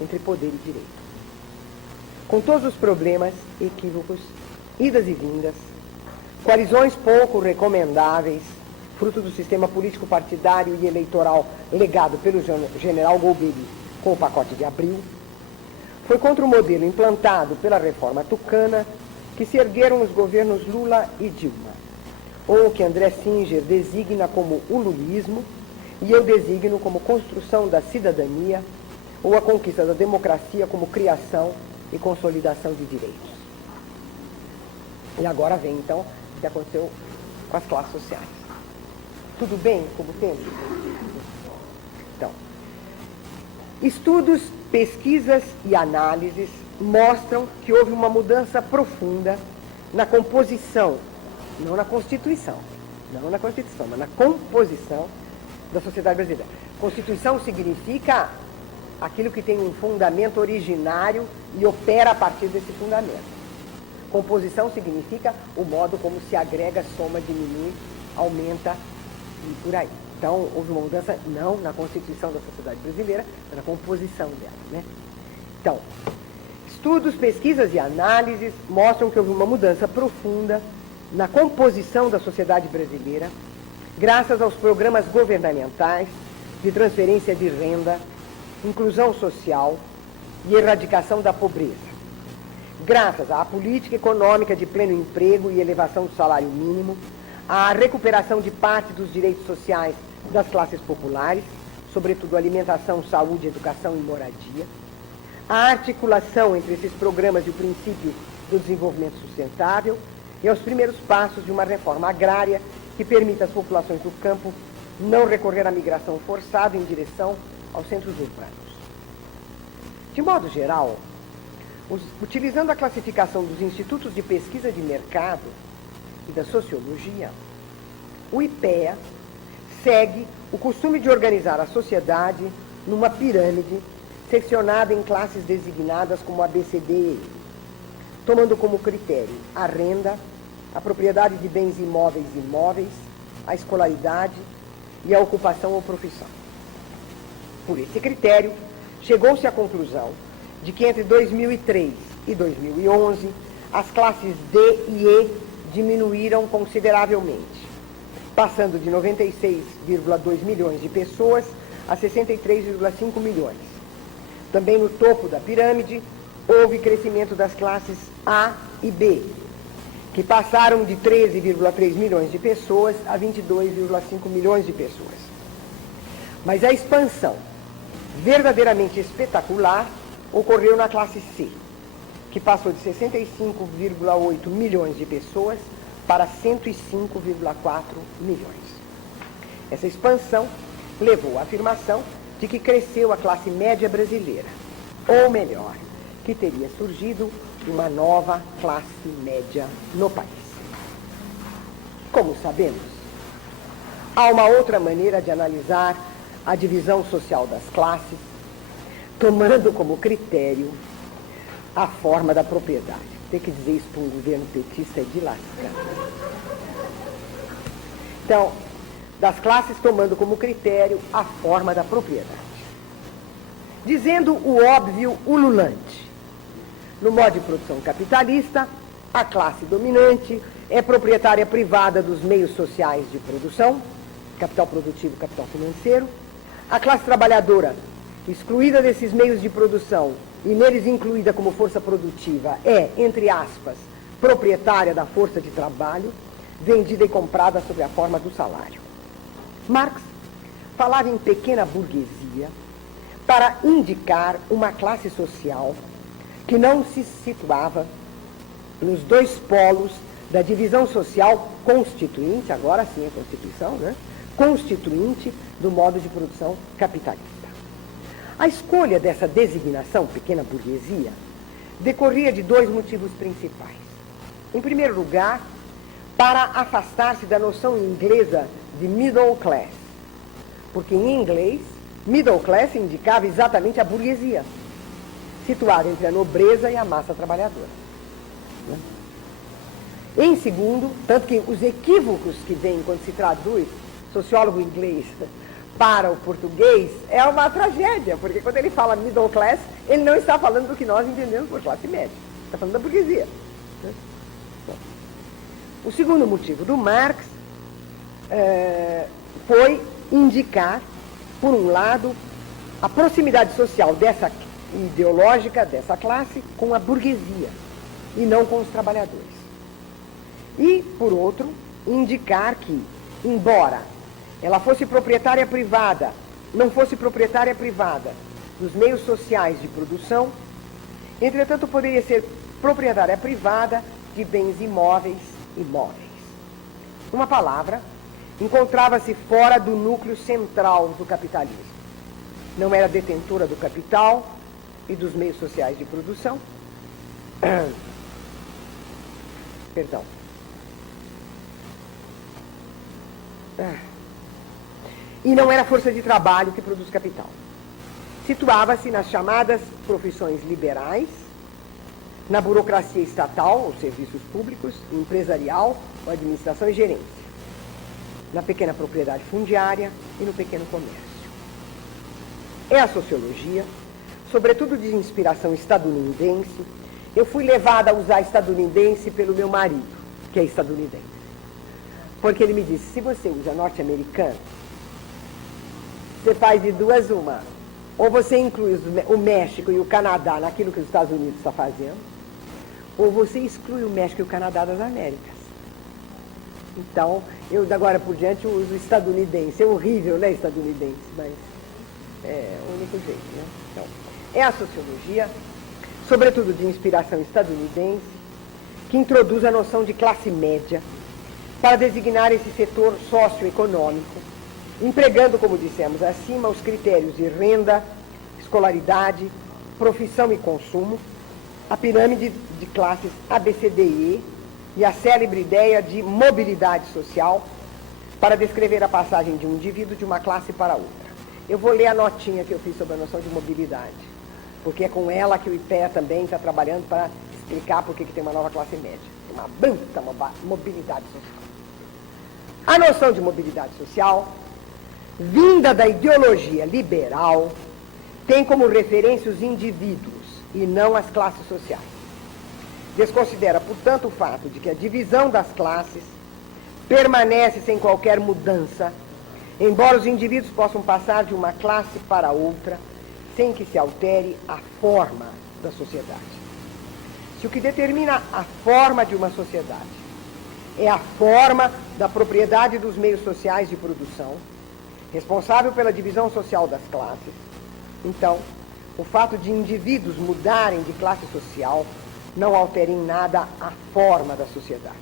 entre poder e direito. Com todos os problemas, equívocos, idas e vindas, coalizões pouco recomendáveis, fruto do sistema político partidário e eleitoral legado pelo general Golbery com o pacote de abril, foi contra o modelo implantado pela reforma tucana que se ergueram os governos Lula e Dilma, ou que André Singer designa como o lulismo e eu designo como construção da cidadania ou a conquista da democracia como criação e consolidação de direitos. E agora vem, então, o que aconteceu com as classes sociais. Tudo bem como tempo? Então, estudos, pesquisas e análises mostram que houve uma mudança profunda na composição, não na Constituição, mas na composição da sociedade brasileira. Constituição significa aquilo que tem um fundamento originário e opera a partir desse fundamento. Composição significa o modo como se agrega, soma, diminui, aumenta e por aí. Então, houve uma mudança não na Constituição da sociedade brasileira, mas na composição dela, né? Então, estudos, pesquisas e análises mostram que houve uma mudança profunda na composição da sociedade brasileira, graças aos programas governamentais de transferência de renda, inclusão social e erradicação da pobreza, graças à política econômica de pleno emprego e elevação do salário mínimo, à recuperação de parte dos direitos sociais das classes populares, sobretudo alimentação, saúde, educação e moradia, à articulação entre esses programas e o princípio do desenvolvimento sustentável e aos primeiros passos de uma reforma agrária que permita às populações do campo não recorrer à migração forçada em direção aos centros urbanos. De modo geral, utilizando a classificação dos institutos de pesquisa de mercado e da sociologia, o IPEA segue o costume de organizar a sociedade numa pirâmide seccionada em classes designadas como A, B, C, D e E, tomando como critério a renda, a propriedade de bens imóveis e imóveis, a escolaridade e a ocupação ou profissão. Por esse critério, chegou-se à conclusão de que entre 2003 e 2011, as classes D e E diminuíram consideravelmente, passando de 96,2 milhões de pessoas a 63,5 milhões. Também no topo da pirâmide, houve crescimento das classes A e B, que passaram de 13,3 milhões de pessoas a 22,5 milhões de pessoas. Mas a expansão verdadeiramente espetacular ocorreu na classe C, que passou de 65,8 milhões de pessoas para 105,4 milhões. Essa expansão levou à afirmação de que cresceu a classe média brasileira, ou melhor, que teria surgido uma nova classe média no país. Como sabemos, há uma outra maneira de analisar a divisão social das classes, tomando como critério a forma da propriedade. Tem que dizer isso para um governo petista é de lascar. Então, das classes tomando como critério a forma da propriedade. Dizendo o óbvio ululante. No modo de produção capitalista, a classe dominante é proprietária privada dos meios sociais de produção, capital produtivo e capital financeiro. A classe trabalhadora, excluída desses meios de produção e neles incluída como força produtiva, é, entre aspas, proprietária da força de trabalho, vendida e comprada sob a forma do salário. Marx falava em pequena burguesia para indicar uma classe social que não se situava nos dois polos da divisão social constituinte, agora sim a Constituição, né? Constituinte do modo de produção capitalista. A escolha dessa designação, pequena burguesia, decorria de dois motivos principais. Em primeiro lugar, para afastar-se da noção inglesa de middle class, porque em inglês, middle class indicava exatamente a burguesia, situada entre a nobreza e a massa trabalhadora. Né? Em segundo, tanto que os equívocos que vêm quando se traduz sociólogo inglês para o português é uma tragédia, porque quando ele fala middle class, ele não está falando do que nós entendemos por classe média, está falando da burguesia. Né? O segundo motivo do Marx foi indicar, por um lado, a proximidade social ideológica dessa classe com a burguesia e não com os trabalhadores. E, por outro, indicar que, embora ela fosse proprietária privada, não fosse proprietária privada dos meios sociais de produção, entretanto poderia ser proprietária privada de bens imóveis e móveis. Uma palavra, encontrava-se fora do núcleo central do capitalismo. Não era detentora do capital e dos meios sociais de produção. Perdão. E não era força de trabalho que produz capital. Situava-se nas chamadas profissões liberais, na burocracia estatal, ou serviços públicos, empresarial, ou administração e gerência, na pequena propriedade fundiária e no pequeno comércio. É a sociologia, sobretudo de inspiração estadunidense. Eu fui levada a usar estadunidense pelo meu marido, que é estadunidense. Porque ele me disse, se você usa norte-americano, você faz de duas uma. Ou você inclui o México e o Canadá naquilo que os Estados Unidos estão fazendo, ou você exclui o México e o Canadá das Américas. Então, eu de agora por diante uso estadunidense. É horrível, né, estadunidense, mas é o único jeito, né? Então, é a sociologia, sobretudo de inspiração estadunidense, que introduz a noção de classe média para designar esse setor socioeconômico, empregando, como dissemos acima, os critérios de renda, escolaridade, profissão e consumo, a pirâmide de classes ABCDE e a célebre ideia de mobilidade social para descrever a passagem de um indivíduo de uma classe para outra. Eu vou ler a notinha que eu fiz sobre a noção de mobilidade, porque é com ela que o IPEA também está trabalhando para explicar por que tem uma nova classe média. Uma bruta mobilidade social. A noção de mobilidade social, vinda da ideologia liberal, tem como referência os indivíduos e não as classes sociais. Desconsidera, portanto, o fato de que a divisão das classes permanece sem qualquer mudança, embora os indivíduos possam passar de uma classe para outra, sem que se altere a forma da sociedade. Se o que determina a forma de uma sociedade é a forma da propriedade dos meios sociais de produção, responsável pela divisão social das classes, então, o fato de indivíduos mudarem de classe social não altera em nada a forma da sociedade.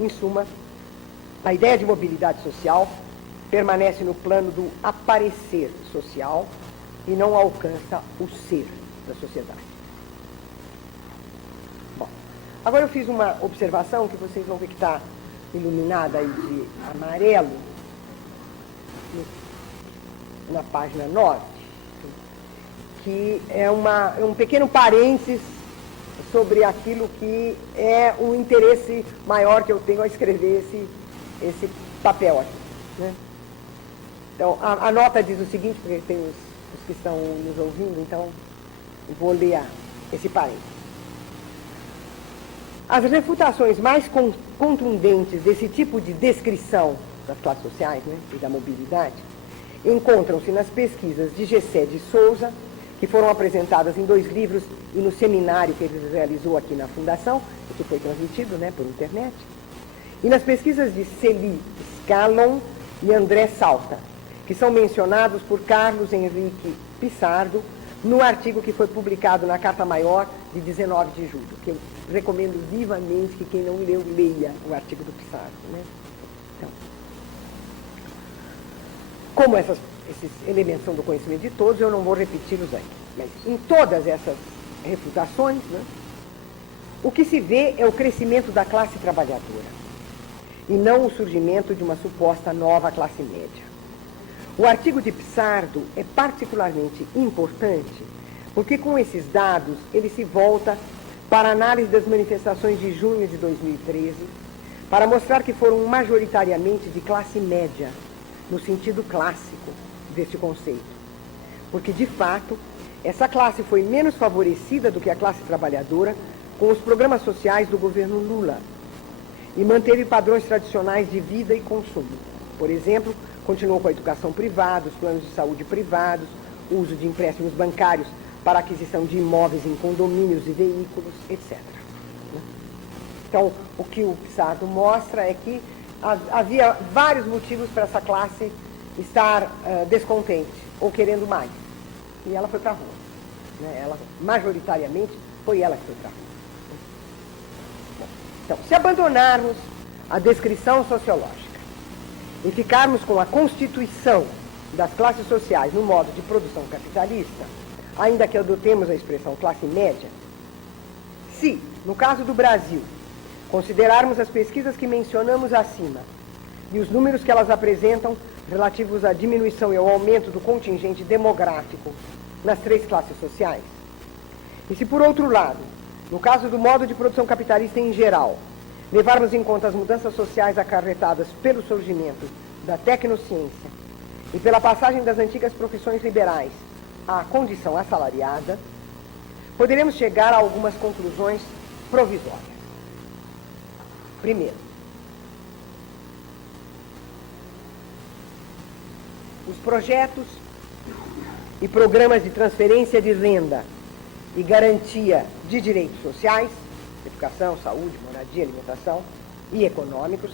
Em suma, a ideia de mobilidade social permanece no plano do aparecer social e não alcança o ser da sociedade. Bom, agora eu fiz uma observação que vocês vão ver que está iluminada aí de amarelo na página 9, que é um pequeno parênteses sobre aquilo que é o interesse maior que eu tenho a escrever esse papel aqui. Né? Então, a nota diz o seguinte, porque tem os que estão nos ouvindo, então vou ler esse parênteses. As refutações mais contundentes desse tipo de descrição das classes sociais, né, e da mobilidade encontram-se nas pesquisas de Gessé de Souza, que foram apresentadas em 2 livros e no seminário que ele realizou aqui na Fundação, que foi transmitido, né, por internet, e nas pesquisas de Celi Scalon e André Salta, que são mencionados por Carlos Henrique Pissardo no artigo que foi publicado na Carta Maior de 19 de julho, que eu recomendo vivamente que quem não leu, leia o artigo do Pissardo. Né? Então, como esses elementos são do conhecimento de todos, eu não vou repeti-los aqui. Mas em todas essas refutações, né, o que se vê é o crescimento da classe trabalhadora e não o surgimento de uma suposta nova classe média. O artigo de Pissardo é particularmente importante porque com esses dados ele se volta para a análise das manifestações de junho de 2013 para mostrar que foram majoritariamente de classe média no sentido clássico deste conceito, porque, de fato, essa classe foi menos favorecida do que a classe trabalhadora com os programas sociais do governo Lula e manteve padrões tradicionais de vida e consumo. Por exemplo, continuou com a educação privada, os planos de saúde privados, o uso de empréstimos bancários para aquisição de imóveis em condomínios e veículos, etc. Então, o que o Pissarro mostra é que havia vários motivos para essa classe estar descontente ou querendo mais. E ela foi para a rua. Né? Ela, majoritariamente, foi ela que foi para a rua. Então, se abandonarmos a descrição sociológica e ficarmos com a constituição das classes sociais no modo de produção capitalista, ainda que adotemos a expressão classe média, se, no caso do Brasil, considerarmos as pesquisas que mencionamos acima e os números que elas apresentam relativos à diminuição e ao aumento do contingente demográfico nas três classes sociais, e se, por outro lado, no caso do modo de produção capitalista em geral, levarmos em conta as mudanças sociais acarretadas pelo surgimento da tecnociência e pela passagem das antigas profissões liberais à condição assalariada, poderemos chegar a algumas conclusões provisórias. Primeiro, os projetos e programas de transferência de renda e garantia de direitos sociais, educação, saúde, moradia, alimentação e econômicos,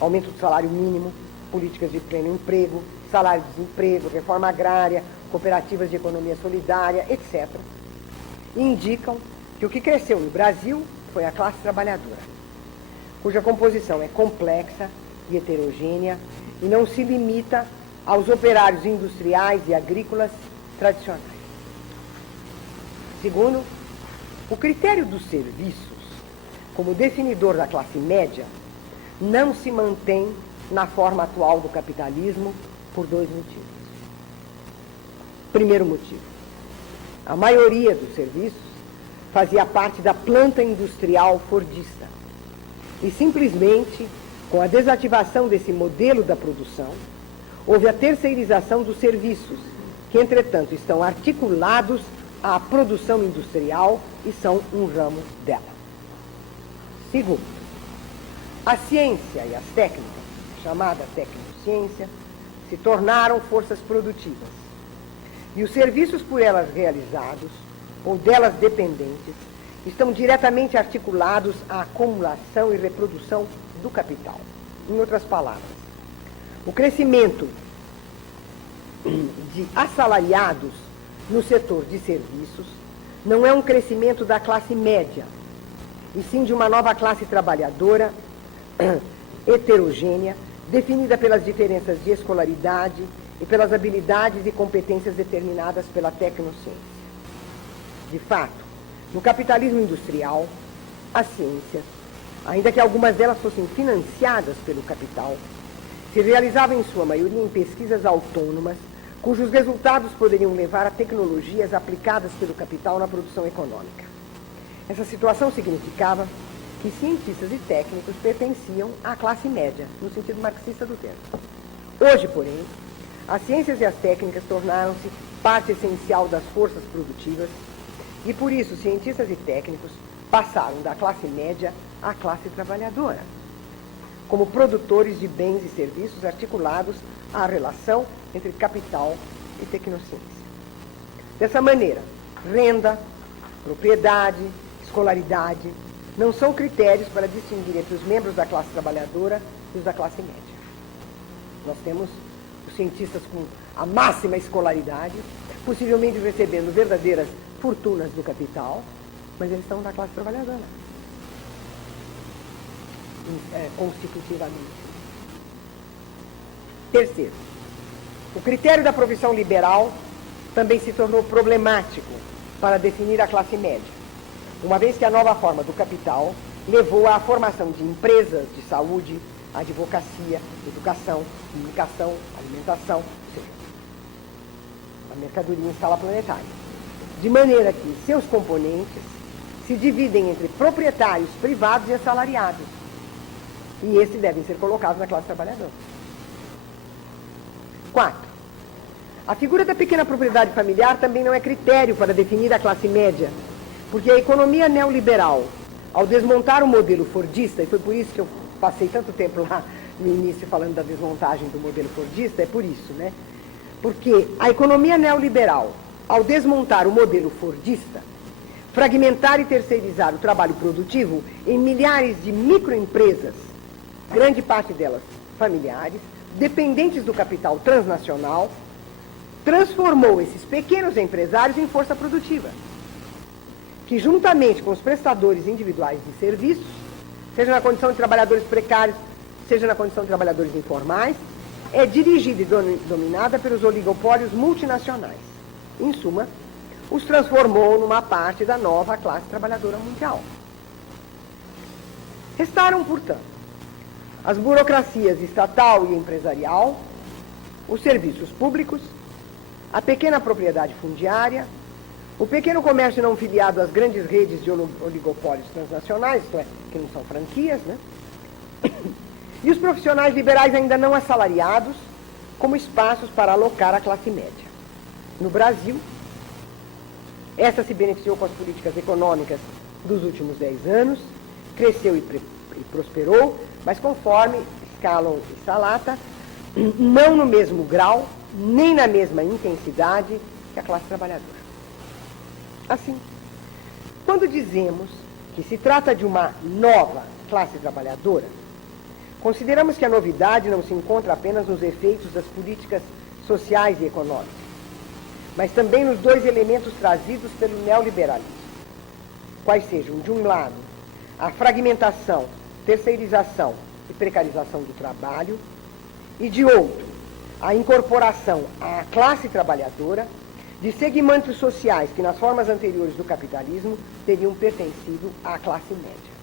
aumento do salário mínimo, políticas de pleno emprego, salário de desemprego, reforma agrária, cooperativas de economia solidária, etc., indicam que o que cresceu no Brasil foi a classe trabalhadora, cuja composição é complexa e heterogênea e não se limita aos operários industriais e agrícolas tradicionais. Segundo, o critério dos serviços, como definidor da classe média, não se mantém na forma atual do capitalismo por dois motivos. Primeiro motivo, a maioria dos serviços fazia parte da planta industrial fordista e simplesmente, com a desativação desse modelo da produção, houve a terceirização dos serviços, que, entretanto, estão articulados à produção industrial e são um ramo dela. Segundo, a ciência e as técnicas, chamada tecnociência, se tornaram forças produtivas. E os serviços por elas realizados, ou delas dependentes, estão diretamente articulados à acumulação e reprodução do capital. Em outras palavras, o crescimento de assalariados no setor de serviços não é um crescimento da classe média, e sim de uma nova classe trabalhadora heterogênea, definida pelas diferenças de escolaridade e pelas habilidades e competências determinadas pela tecnociência. De fato, no capitalismo industrial, a ciência, ainda que algumas delas fossem financiadas pelo capital, se realizava em sua maioria em pesquisas autônomas, cujos resultados poderiam levar a tecnologias aplicadas pelo capital na produção econômica. Essa situação significava que cientistas e técnicos pertenciam à classe média, no sentido marxista do termo. Hoje, porém, as ciências e as técnicas tornaram-se parte essencial das forças produtivas e, por isso, cientistas e técnicos passaram da classe média à classe trabalhadora, como produtores de bens e serviços articulados à relação entre capital e tecnociência. Dessa maneira, renda, propriedade, escolaridade não são critérios para distinguir entre os membros da classe trabalhadora e os da classe média. Nós temos os cientistas com a máxima escolaridade, possivelmente recebendo verdadeiras fortunas do capital, mas eles estão da classe trabalhadora, constitutivamente. Terceiro, o critério da profissão liberal também se tornou problemático para definir a classe média, uma vez que a nova forma do capital levou à formação de empresas de saúde, advocacia, educação, comunicação, alimentação, ou seja, a mercadoria em escala planetária. De maneira que seus componentes se dividem entre proprietários privados e assalariados. E esses devem ser colocados na classe trabalhadora. 4. A figura da pequena propriedade familiar também não é critério para definir a classe média, porque a economia neoliberal, ao desmontar o modelo fordista, e foi por isso que eu passei tanto tempo lá no início falando da desmontagem do modelo fordista, é por isso, né? Porque a economia neoliberal, ao desmontar o modelo fordista, fragmentar e terceirizar o trabalho produtivo em milhares de microempresas, grande parte delas familiares, dependentes do capital transnacional, transformou esses pequenos empresários em força produtiva, que juntamente com os prestadores individuais de serviços, seja na condição de trabalhadores precários, seja na condição de trabalhadores informais, é dirigida e dominada pelos oligopólios multinacionais. Em suma, os transformou numa parte da nova classe trabalhadora mundial. Restaram, portanto, as burocracias estatal e empresarial, os serviços públicos, a pequena propriedade fundiária, o pequeno comércio não filiado às grandes redes de oligopólios transnacionais, isto é, que não são franquias, né? E os profissionais liberais ainda não assalariados como espaços para alocar a classe média. No Brasil, essa se beneficiou com as políticas econômicas dos últimos 10 anos, cresceu e prosperou, mas conforme Scalon e Salata, não no mesmo grau, nem na mesma intensidade que a classe trabalhadora. Assim, quando dizemos que se trata de uma nova classe trabalhadora, consideramos que a novidade não se encontra apenas nos efeitos das políticas sociais e econômicas, mas também nos dois elementos trazidos pelo neoliberalismo, quais sejam, de um lado, a fragmentação, terceirização e precarização do trabalho, e de outro, a incorporação à classe trabalhadora de segmentos sociais que nas formas anteriores do capitalismo teriam pertencido à classe média.